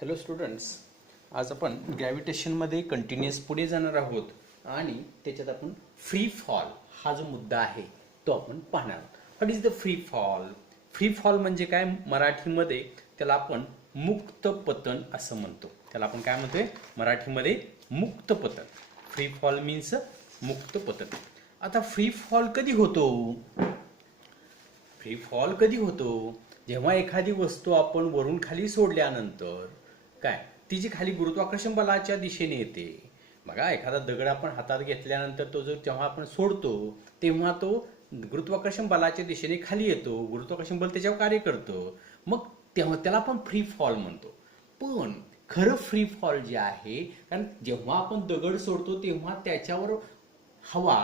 Hello students, आज आपण ग्रॅव्हिटेशनमध्ये continuous पुढे जाणार आहोत आणि त्याच्यात आपण फ्री फॉल हा जो मुद्दा आहे तो आपण पाहणार आहोत. What is the free fall? Free fall म्हणजे काय? मराठीमध्ये त्याला आपण मुक्त पतन असं म्हणतो. त्याला आपण काय म्हणतोय मराठीमध्ये? मुक्त पतन. फ्री फॉल मीन्स मुक्त पतन. आता फ्री फॉल कधी होतो? फ्री फॉल कधी होतो? जेव्हा एखादी वस्तू आपण वरून खाली सोडल्यानंतर काय तिची खाली गुरुत्वाकर्षण बलाच्या दिशेने येते. बघा, एखादा दगड आपण हातात घेतल्यानंतर तो जो जेव्हा आपण सोडतो तेव्हा तो गुरुत्वाकर्षण बलाच्या दिशेने खाली येतो. गुरुत्वाकर्षण बल त्याच्यावर कार्य करतं. मग तेव्हा त्याला आपण फ्री फॉल म्हणतो. पण खरं फ्री फॉल जे आहे, कारण जेव्हा आपण दगड सोडतो तेव्हा त्याच्यावर हवा,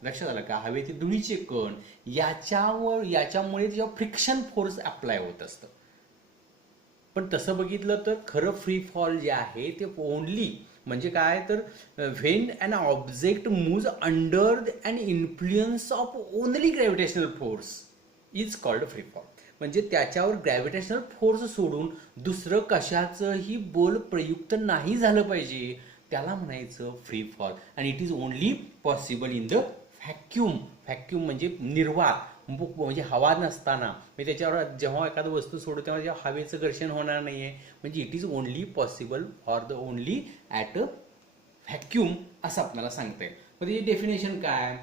लक्षात आलं का, हवेतील धुळीचे कण याच्यामुळे त्याच्यावर फ्रिक्शन फोर्स अप्लाय होत असतं. पण तसं बघितलं तर खरं फ्री फॉल जे आहे ते ओनली म्हणजे काय तर when an object moves under an influence of only gravitational force is called free fall. म्हणजे त्याच्यावर ग्रॅव्हिटेशनल फोर्स सोडून दुसरं कशाचंही बल प्रयुक्त नाही झालं पाहिजे, त्याला म्हणायचं फ्री फॉल. आणि it is only possible in the vacuum. Vacuum म्हणजे निर्वात, म्हणजे हवा नसताना. म्हणजे त्याच्यावर जेव्हा एखादी वस्तू सोडू तेव्हा जेव्हा हवेचं घर्षण होणार नाहीये, म्हणजे it is only possible for the only at a vacuum असं आपल्याला सांगता येईल. मग त्याची डेफिनेशन काय?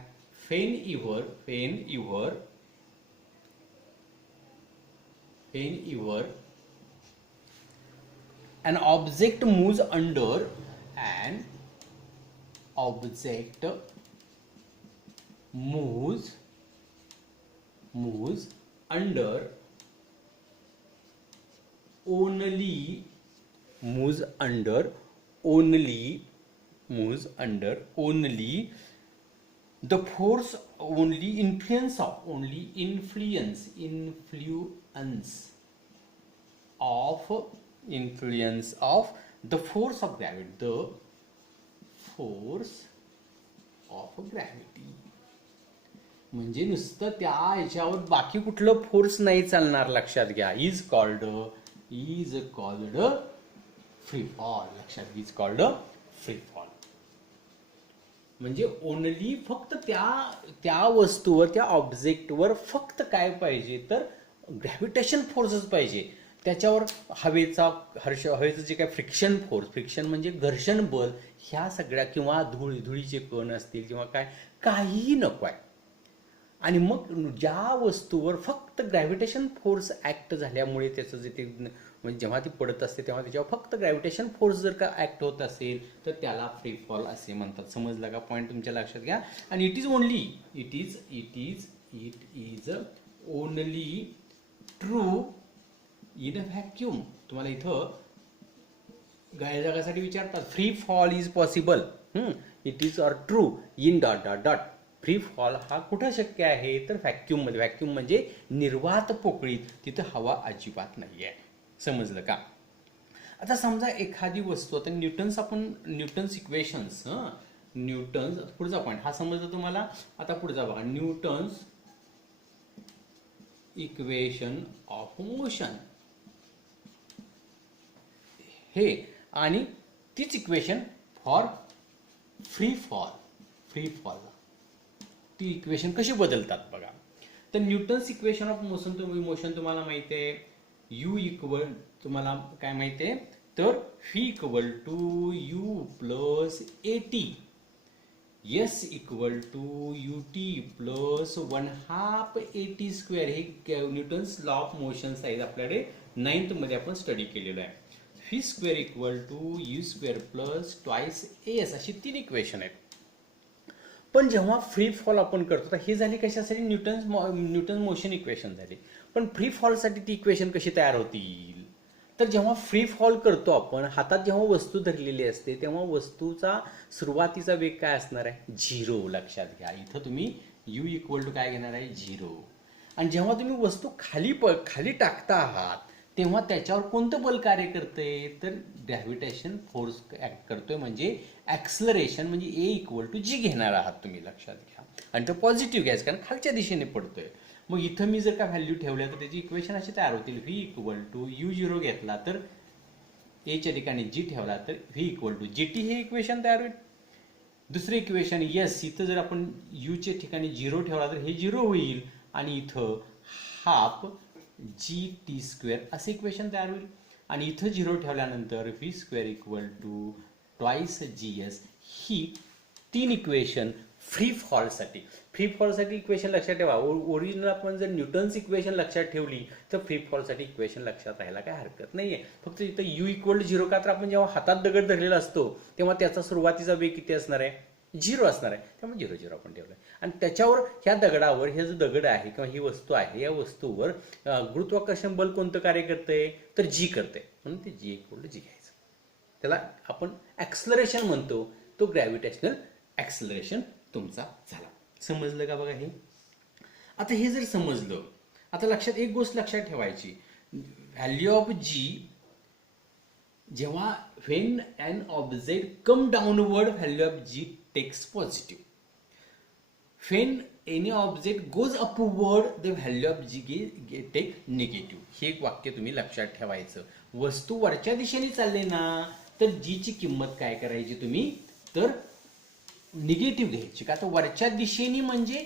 whenever an object moves under an object moves under only the force influence of the force of gravity. म्हणजे नुसतं त्या याच्यावर बाकी कुठलं फोर्स नाही चालणार, लक्षात घ्या. Is called free fall. लक्षात, इज कॉल्ड फ्री फॉल. म्हणजे ओनली फक्त त्या वस्तूवर, त्या ऑब्जेक्टवर फक्त काय पाहिजे तर ग्रॅव्हिटेशन फोर्सच पाहिजे. त्याच्यावर हवेचं जे काय फ्रिक्शन म्हणजे घर्षण बल, ह्या सगळ्या किंवा धुळीचे कण असतील किंवा काहीही नको आहे. आणि मग ज्या वस्तूवर फक्त ग्रॅव्हिटेशन फोर्स ऍक्ट झाल्यामुळे त्याचं जे ते म्हणजे जेव्हा ती पडत असते तेव्हा त्याच्यावर फक्त ग्रॅव्हिटेशन फोर्स जर का ऍक्ट होत असेल तर त्याला फ्री फॉल असे म्हणतात. समजलं का? पॉईंट तुमच्या लक्षात घ्या. आणि it is only true in a vacuum. तुम्हाला इथं गाय जगासाठी विचारतात free fall is possible, it is or true in dot dot dot. Free fall हा कुठं शक्य आहे तर व्हॅक्यूम मध्ये. व्हॅक्यूम म्हणजे निर्वात पोकळीत, तिथं हवा अजिबात नाही आहे. समजलं का? आता समजा एखादी वस्तू, आता न्यूटन्स इक्वेशन्स, पुढचा पॉईंट हा समजलं तुम्हाला. आता पुढचा बघा, न्यूटन्स इक्वेशन ऑफ मोशन, हे आणि तीच इक्वेशन फॉर फ्री फॉल. ती इक्वेशन कशी बदलतात बघा. तर न्यूटन्स इक्वेशन ऑफ मोशन तुम्हाला माहिती आहे. यू इक्वल, तुम्हाला काय माहिती आहे तर v equal to u plus a t, s equal to u t plus 1/2 a t square. हे न्यूटन्स लॉ ऑफ मोशन्स आहेत, आपल्याकडे 9th मध्ये आपण स्टडी केलेलं आहे. V square equal to you square plus twice s, अशी 3 इक्वेशन आहेत. पण जेव्हा फ्री फॉल आपण करतो तर हे झाली कशासाठी? न्यूटन मोशन इक्वेशन झाली. पण फ्री फॉलसाठी ती इक्वेशन कशी तयार होतील तर जेव्हा फ्री फॉल करतो आपण, हातात जेव्हा वस्तू धरलेली असते तेव्हा वस्तूचा सुरुवातीचा वेग काय असणार आहे? 0. लक्षात घ्या, इथं तुम्ही यू इक्वल टू काय घेणार आहे? 0. आणि जेव्हा तुम्ही वस्तू खाली टाकता आहात तेव्हा त्याच्यावर कोणतं बल कार्य करतंय तर ग्रॅव्हिटेशन फोर्स ऍक्ट करतोय. म्हणजे ऍक्सलरेशन म्हणजे ए इक्वल टू जी घेणार आहात तुम्ही, लक्षात घ्या. आणि तो पॉझिटिव्ह घ्यायचं कारण खालच्या दिशेने पडतोय. मग इथं मी जर का व्हॅल्यू ठेवल्या तर त्याची इक्वेशन अशी तयार होतील. व्ही इक्वल टू यू 0 घेतला तर एच्या ठिकाणी जी ठेवला तर v equal to g t हे इक्वेशन तयार होईल. दुसरं इक्वेशन यस, इथं जर आपण यूच्या ठिकाणी 0 ठेवला तर हे 0 होईल आणि इथं हाफ जी टी स्क्वेअर असं इक्वेशन तयार होईल. आणि इथं 0 ठेवल्यानंतर V square equal to twice G S. ही 3 इक्वेशन फ्री फॉलसाठी. फ्री फॉलसाठी इक्वेशन लक्षात ठेवा. ओरिजिनल आपण जर न्यूटन्स इक्वेशन लक्षात ठेवली तर फ्री फॉलसाठी इक्वेशन लक्षात राहायला काय हरकत नाहीये. फक्त इथं यू इक्वल टू 0 का तर आपण जेव्हा हातात दगड धरलेला असतो तेव्हा त्याचा सुरुवातीचा वेग किती असणार आहे, 0 असणार आहे. त्यामुळे 0 0 आपण ठेवलंय. आणि त्याच्यावर ह्या दगडावर हे जो दगड आहे किंवा ही वस्तू आहे या वस्तूवर गुरुत्वाकर्षण बल कोणतं कार्य करतंय तर जी करते, म्हणून ते जी इक्वल टू जी घ्यायचं. त्याला आपण ऍक्सलरेशन म्हणतो. तो ग्रॅव्हिटेशनल ऍक्सलरेशन तुमचा झाला. समजलं का बघा हे. आता हे जर समजलं, आता लक्षात एक गोष्ट लक्षात ठेवायची, व्हॅल्यू ऑफ जी जेव्हा when an object come downward value of g takes positive. When any object goes upward the value of g take negative. हे एक वाक्य तुम्ही लक्षात ठेवायचं. वस्तू वरच्या दिशेने चालले ना तर जीची किंमत काय करायची तुम्ही तर निगेटिव्ह घ्यायची. का तर वरच्या दिशेने म्हणजे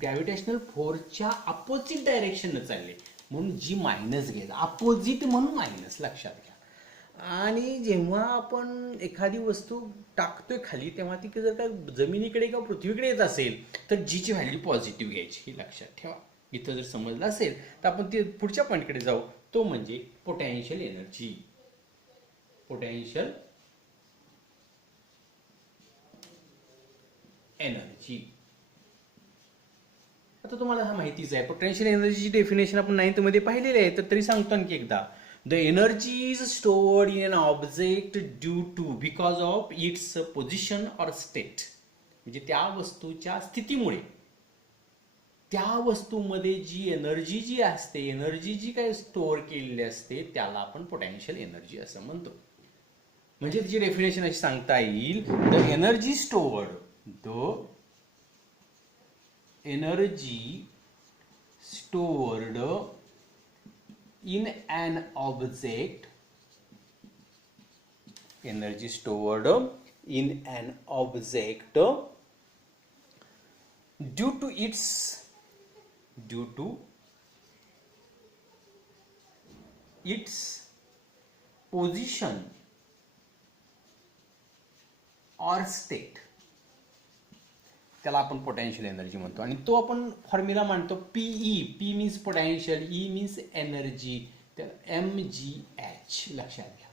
ग्रॅव्हिटेशनल फोर्सच्या अपोजिट डायरेक्शननं चालले म्हणून जी मायनस घ्यायचं. अपोजिट म्हणून मायनस लक्षात घ्या. आणि जेव्हा आपण एखादी वस्तू टाकतोय खाली तेव्हा ती जर का जमिनीकडे किंवा पृथ्वीकडे येत असेल तर जीची व्हॅल्यू पॉझिटिव्ह घ्यायची. ही लक्षात ठेवा. इथं जर समजलं असेल तर आपण ते पुढच्या पॉईंटकडे जाऊ. तो म्हणजे पोटेन्शियल एनर्जी. Potential energy. आता तुम्हाला हा माहितीच आहे. पोटेन्शियल एनर्जीची डेफिनेशन आपण 9th मध्ये पाहिलेली आहे, तर तरी सांगतो आणखी एकदा. The energy is stored in an object due to because of its position or state. म्हणजे त्या वस्तूच्या स्थितीमुळे त्या वस्तूमध्ये जी एनर्जी जी असते, एनर्जी जी काय स्टोअर केलेली असते त्याला आपण पोटेन्शियल एनर्जी असं म्हणतो. म्हणजे तिची डेफिनेशन अशी सांगता येईल, the energy stored, the energy stored in an object, energy stored in an object due to its position or state, त्याला आपण पोटेन्शियल एनर्जी म्हणतो. आणि तो आपण फॉर्म्युला मांडतो PE. P means potential, E means energy, तर MgH लक्षात घ्या.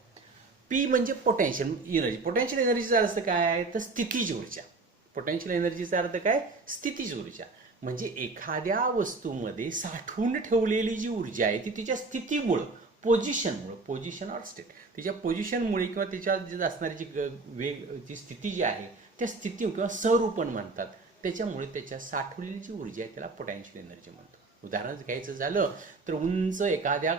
पी म्हणजे पोटेन्शियल एनर्जी. पोटेन्शियल एनर्जीचा अर्थ काय तर स्थितीज ऊर्जा. पोटेन्शियल एनर्जीचा अर्थ काय स्थितीज ऊर्जा. म्हणजे एखाद्या वस्तूमध्ये साठवून ठेवलेली जी ऊर्जा आहे ती तिच्या स्थितीमुळं, पोझिशन ऑर स्टेट, तिच्या पोझिशनमुळे किंवा तिच्या जे असणारी जी स्थिती जी आहे त्या स्थिती किंवा स्वरूपण म्हणतात, त्याच्यामुळे त्याच्या साठवलेली जी ऊर्जा आहे त्याला पोटेन्शियल एनर्जी म्हणतो. उदाहरण घ्यायचं झालं तर उंच एखाद्या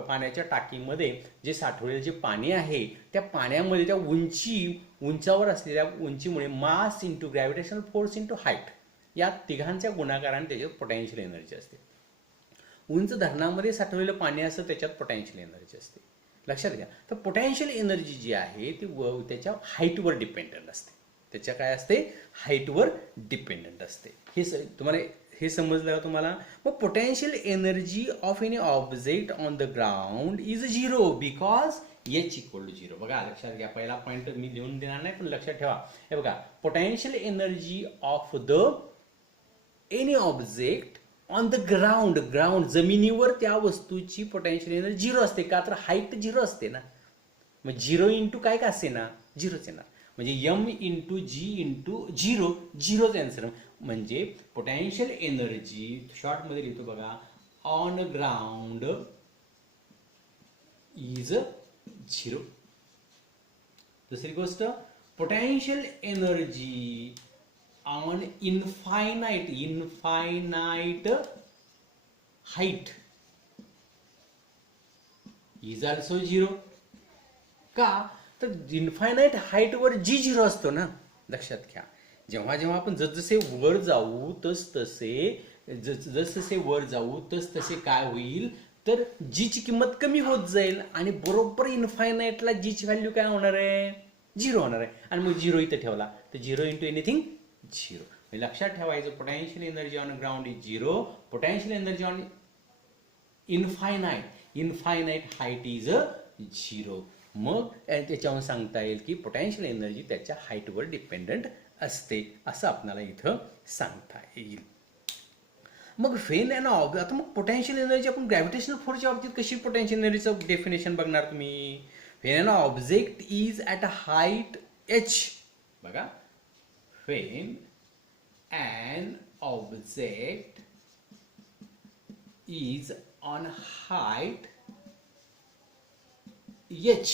पाण्याच्या टाकीमध्ये जे साठवलेले जे पाणी आहे त्या पाण्यामध्ये त्या उंचावर असलेल्या उंचीमुळे mass into gravitational force into height या तिघांच्या गुणाकाराने त्याच्यात पोटेन्शियल एनर्जी असते. उंच धरणामध्ये साठवलेलं पाणी असतं त्याच्यात पोटेन्शियल एनर्जी असते. लक्षात घ्या. तर पोटेन्शियल एनर्जी जी आहे ती त्याच्या हाईटवर डिपेंडंट असते. त्याच्या काय असते हाईटवर डिपेंडंट असते. तुम्हाला हे समजलं का तुम्हाला. मग potential energy of any object on the ground is 0 because H equal to 0. बघा लक्षात घ्या. पहिला पॉईंट मी लिहून देणार नाही पण लक्षात ठेवा. हे बघा potential energy of the any object on the ground जमिनीवर त्या वस्तूची पोटेन्शियल एनर्जी 0 असते. का तर हाईट 0 असते ना. मग 0 इंटू काय का असे ना 0च येणार. म्हणजे M इंटू जी इंटू 0च आन्सर. म्हणजे पोटेन्शियल एनर्जी शॉर्टमध्ये लिहितो बघा ऑन ग्राउंड इज 0. दुसरी गोष्ट potential energy on infinite height is also 0. का तर इन्फायनाइट हाईटवर जी 0 असतो ना. लक्षात घ्या. जेव्हा जेव्हा आपण जसजसे वर जाऊ तसतसे काय होईल तर जीची किंमत कमी होत जाईल आणि बरोबर इन्फायनाईटला जीची व्हॅल्यू काय होणार आहे, 0 होणार आहे. आणि मग 0 इथं ठेवला तर 0 इंटू एनिथिंग 0. लक्षात ठेवायचं, potential energy on ground is 0, potential energy on infinite height is 0. मग त्याच्यावर सांगता येईल की पोटेन्शियल एनर्जी त्याच्या हाईटवर डिपेंडंट असते, असं आपल्याला इथं सांगता येईल. मग वेन अँड आता मग पोटेन्शियल एनर्जी आपण ग्रॅव्हिटेशनल फोर्सच्या बाबतीत कशी पोटेन्शियल एनर्जीचं डेफिनेशन बघणार तुम्ही. When an object is at a height h, बघा, when an object is on height h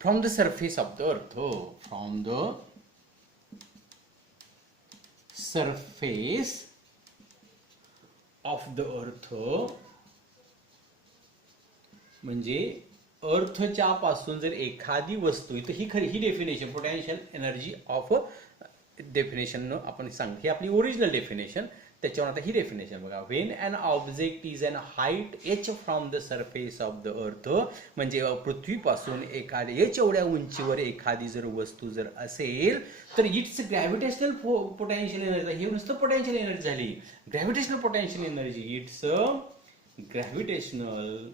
from the surface of the earth, from the surface of the earth, म्हणजे अर्थच्या पासून जर एखादी वस्तू, इथं ही definition potential energy of definition आपण सांग, ही आपली ओरिजिनल डेफिनेशन, त्याच्यावर आता ही डेफिनेशन बघा. When an object is an height h from the surface of the earth, म्हणजे पृथ्वीपासून एखादी h एवढ्या उंचीवर एखादी जर वस्तू जर असेल तर इट्स ग्रॅव्हिटेशनल पोटेन्शियल एनर्जी, हे नुसतं पोटेन्शियल एनर्जी झाली. Gravitational potential energy, it's gravitational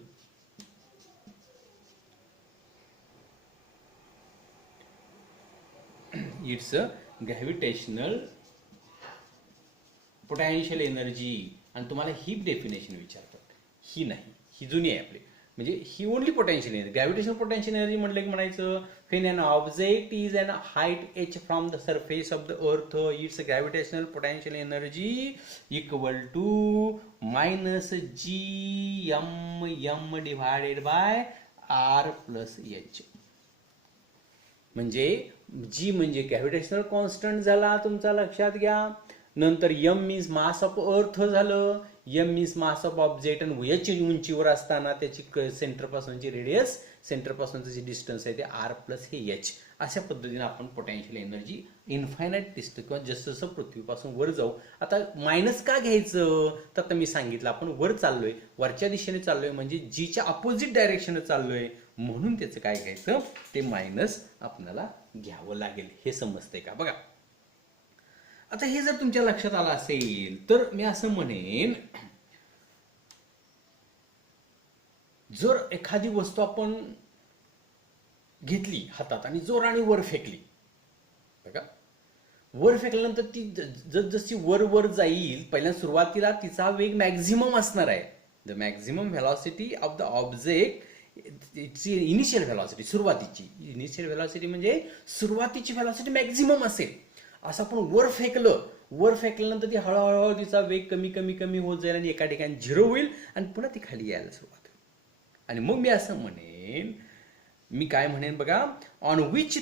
potential energy. आणि तुम्हाला ही डेफिनेशन विचारतात, ही नाही, ही जुनी आहे आपली, म्हणजे ही only potential energy. Gravitational potential energy म्हटलं की म्हणायचं when an object is an height h from the surface of the earth, it's gravitational potential energy equal to minus GM divided by R plus h. म्हणजे G म्हणजे gravitational constant झाला तुमचा, लक्षात घ्या. नंतर M means mass of earth झालं, M means mass of object, आणि h उंचीवर असताना त्याची सेंटरपासूनची रेडियस, सेंटरपासूनचं जे डिस्टन्स आहे ते R प्लस हे h. अशा पद्धतीने आपण पोटेन्शियल एनर्जी इन्फायनाईट दिसतं, किंवा जसं जसं पृथ्वीपासून वर जाऊ. आता मायनस का घ्यायचं, तर आता मी सांगितलं आपण वर चाललोय, वरच्या दिशेने चाललोय, म्हणजे जीच्या अपोजिट डायरेक्शनने चाललोय, म्हणून त्याचं काय घ्यायचं, ते मायनस आपल्याला घ्यावं लागेल. हे समजतंय का बघा. आता हे जर तुमच्या लक्षात आलं असेल तर मी असं म्हणेन, जर एखादी वस्तू आपण घेतली हातात आणि जोराने वर फेकली, बघा, वर फेकल्यानंतर ती जशी वर वर जाईल, पहिल्या सुरुवातीला तिचा वेग मॅक्झिमम असणार आहे. The maximum velocity of the object, initial velocity, सुरुवातीची इनिशियल व्हेलॉसिटी म्हणजे सुरुवातीची व्हेलॉसिटी मॅक्झिमम असेल. असं आपण वर फेकल्यानंतर ती हळूहळू तिचा वेग कमी कमी कमी होत जाईल आणि एका ठिकाणी 0 होईल आणि पुन्हा ती खाली यायला सुरुवात होईल. आणि मग मी असं म्हणेन, मी काय म्हणेन बघा, on which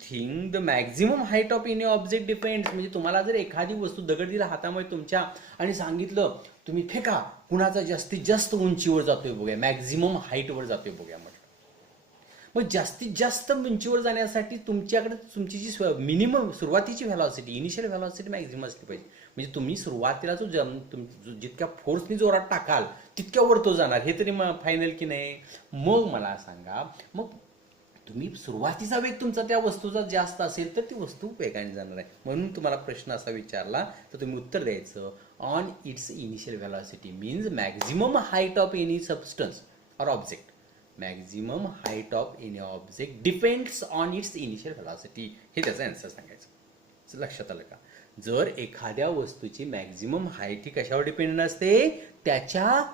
thing the maximum height of any object depends. म्हणजे तुम्हाला जर एखादी वस्तू दगड दिला हातामध्ये तुमच्या आणि सांगितलं तुम्ही फेका, कुणाचा जास्तीत जास्त उंचीवर जातोय बघूया, मॅक्झिमम हाईटवर जातोय बघूया म्हटलं. मग जास्तीत जास्त उंचीवर जाण्यासाठी तुमच्याकडे तुमची जी मिनिमम सुरुवातीची व्हेलॉसिटी, इनिशियल व्हेलॉसिटी मॅक्झिमम असली पाहिजे. म्हणजे तुम्ही सुरुवातीला जितक्या फोर्सनी जोरात टाकाल तितक्यावर तो जाणार, हे तरी फायनल की नाही. मग मला सांगा, मग तुम्ही सुरुवातीचा वेग तुमचा त्या वस्तूचा जास्त असेल तर ती वस्तू वेगाने जाणार आहे. म्हणून तुम्हाला प्रश्न असा विचारला तर तुम्ही उत्तर द्यायचं, on it's initial velocity means maximum height of any substance or object. Maximum height of any object depends on it's initial velocity. हे त्याचा आन्सर सांगायचं. लक्षात आलं का. जर एखाद्या वस्तूची मॅक्झिमम हाईट ही कशावर डिपेंड असते, त्याच्या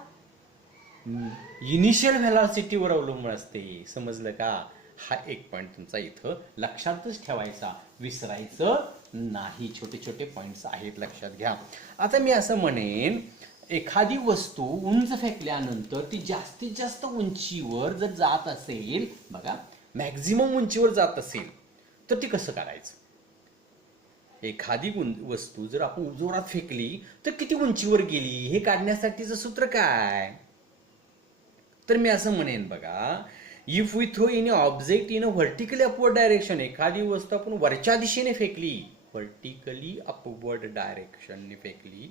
इनिशियल व्हेलॉसिटीवर अवलंबून असते. समजलं का. हा एक पॉईंट तुमचा इथं लक्षातच ठेवायचा, विसरायचं नाही. छोटे छोटे पॉईंट्स आहेत, लक्षात घ्या. आता मी असं म्हणेन, एखादी वस्तू उंच फेकल्यानंतर ती जास्तीत जास्त उंचीवर जर जात असेल, बघा, मॅक्झिमम उंचीवर जात असेल तर ती कसं करायचं. एखादी वस्तू जर आपण जोरात फेकली तर किती उंचीवर गेली हे काढण्यासाठीचं सूत्र काय. तर मी असं म्हणेन बघा, if we throw any object in a vertically upward direction, एखादी वस्तू आपण वरच्या दिशेने फेकली, व्हर्टिकली अपवर्ड डायरेक्शनने फेकली,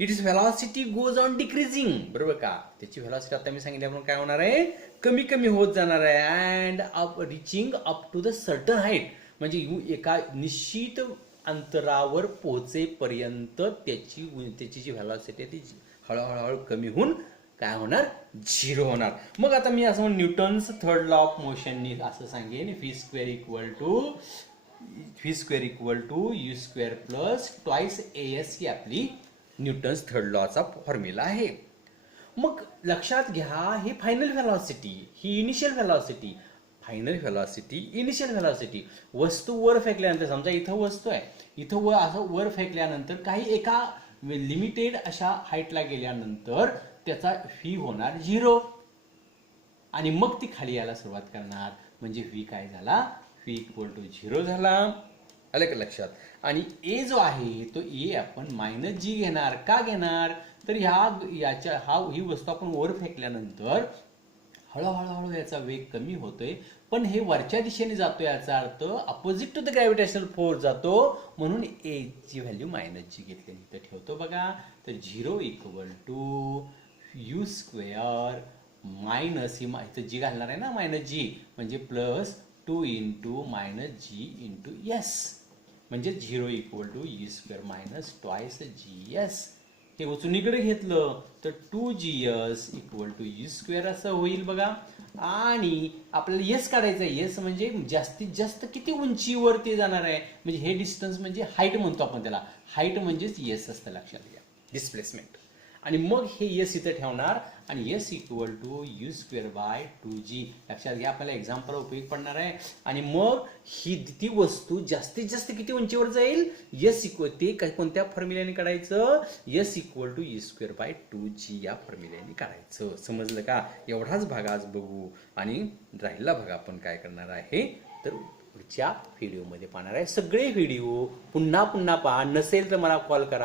its velocity goes on decreasing, बरोबर का? त्याची व्हेलॉसिटी आता मी सांगितल्याप्रमाणे काय होणार आहे, कमी कमी होत जाणार आहे. And up reaching up to the certain height, म्हणजे एका निश्चित अंतरावर पोहोचेपर्यंत त्याची जी व्हेलॉसिटी आहे ती हळूहळू कमी होऊन काय होणार, झिरो होणार. मग आता मी असं न्यूटन्स थर्ड लॉ ऑफ मोशननी असं सांगेन, V square equal to you square plus twice S ही आपली न्यूटन्स थर्ड लॉचा फॉर्म्युला आहे. मग लक्षात घ्या, हे फायनल व्हेलॉसिटी, ही initial velocity, final velocity, initial velocity. वस्तू वर फेकल्यानंतर, समजा इथं वस्तू आहे, इथं असं वर फेकल्यानंतर काही एका लिमिटेड अशा हाईटला गेल्यानंतर त्याचा व्ही होणार झिरो, आणि मग ती खाली यायला सुरुवात करणार, म्हणजे व्ही काय झाला, व्ही इक्वल टू झिरो झाला. आलं का लक्षात? आणि ए जो आहे तो ए आपण मायनस जी घेणार. का घेणार, तर ही वस्तू आपण वर फेकल्यानंतर हळूहळू याचा वेग कमी होतोय, पण हे वरच्या दिशेने जातो, याचा अर्थ opposite to the gravitational force जातो, म्हणून ए ची व्हॅल्यू मायनस जी घेतलेली इथं ठेवतो बघा. तर zero equal to you square minus, ही इथं जी घालणार आहे ना मायनस जी, म्हणजे plus 2 into minus G into S, म्हणजे zero equal to you square minus twice G S. हे उचून इकडे घेतलं तर 2g's equal to you square असं होईल बघा. आणि आपल्याला येस काढायचं आहे. येस म्हणजे जास्तीत जास्त किती उंचीवरती जाणार आहे, म्हणजे हे डिस्टन्स म्हणजे हाईट म्हणतो आपण त्याला. हाईट म्हणजेच येस असतं, लक्षात घ्या, डिस्प्लेसमेंट. आणि मग हे येस इथं ठेवणार, आणि s equal to you square by 2g. लक्षात घ्या, आपल्याला एक्झाम्पल उपयोग पडणार आहे. आणि मग ती वस्तू जास्तीत जास्त किती उंचीवर जाईल, येस इक्वल, ते कोणत्या फॉर्म्युल्याने काढायचं, s equal to you square by 2g या फॉर्म्युल्याने काढायचं. समजलं का? एवढाच भाग आज बघू, आणि राहिला भाग आपण काय करणार आहे, तर पुढच्या व्हिडिओमध्ये पाहणार आहे. सगळे व्हिडिओ पुन्हा पहा, नसेल तर मला कॉल करा.